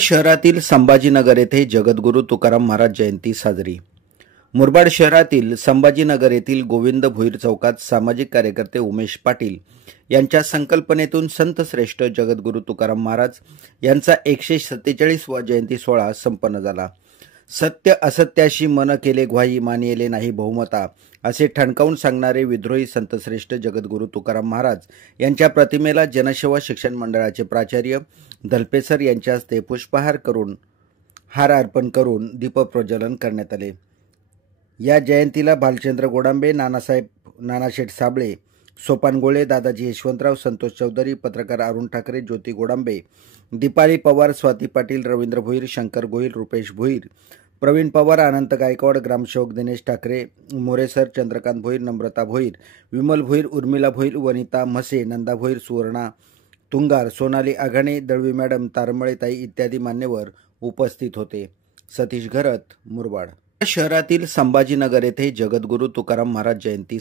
शहरातील संभाजीनगर येथे जगद्गुरू तुकाराम महाराज जयंती साजरी। मुरबाड शहरातील संभाजीनगर येथील गोविंद भुईर चौकात सामाजिक कार्यकर्ते उमेश पाटील यांच्या संकल्पनेतून संत श्रेष्ठ जगद्गुरू तुकाराम महाराज यांचा 147वा जयंती सोहळा संपन्न झाला। सत्य असत्याशी मन केले ग्वाही मानिले नाही बहुमता असे ठणकावून सांगणारे विद्रोही संतश्रेष्ठ जगद्गुरू तुकाराम महाराज यांच्या प्रतिमेला जनसेवा शिक्षण मंडळाचे प्राचार्य दलपेसर यांच्या हस्ते पुष्पहार करून हार अर्पण करून दीपप्रज्वलन करण्यात आले। या जयंतीला भालचंद्र गोडांबे, नानाशेठ साबळे, सोपान गोळे, दादाजी यशवंतराव, संतोष चौधरी, पत्रकार अरुण ठाकरे, ज्योती गोडांबे, दीपाली पवार, स्वाती पाटील, रवींद्र भोईर, शंकर गोहिल, रुपेश भोईर, प्रवीण पवार, अनंत गायकवाड, ग्रामसेवक दिनेश ठाकरे, मोरेसर, चंद्रकांत भोईर, नम्रता भोईर, विमल भोईर, उर्मिला भोईर, वनिता म्हसे, नंदा भोईर, सुवर्णा तुंगार, सोनाली आघाणे, दळवी मॅडम, तारमळेताई इत्यादी मान्यवर उपस्थित होते। सतीश घरत, मुरबाड। शहरातील संभाजीनगर येथे जगद्गुरू तुकाराम महाराज जयंती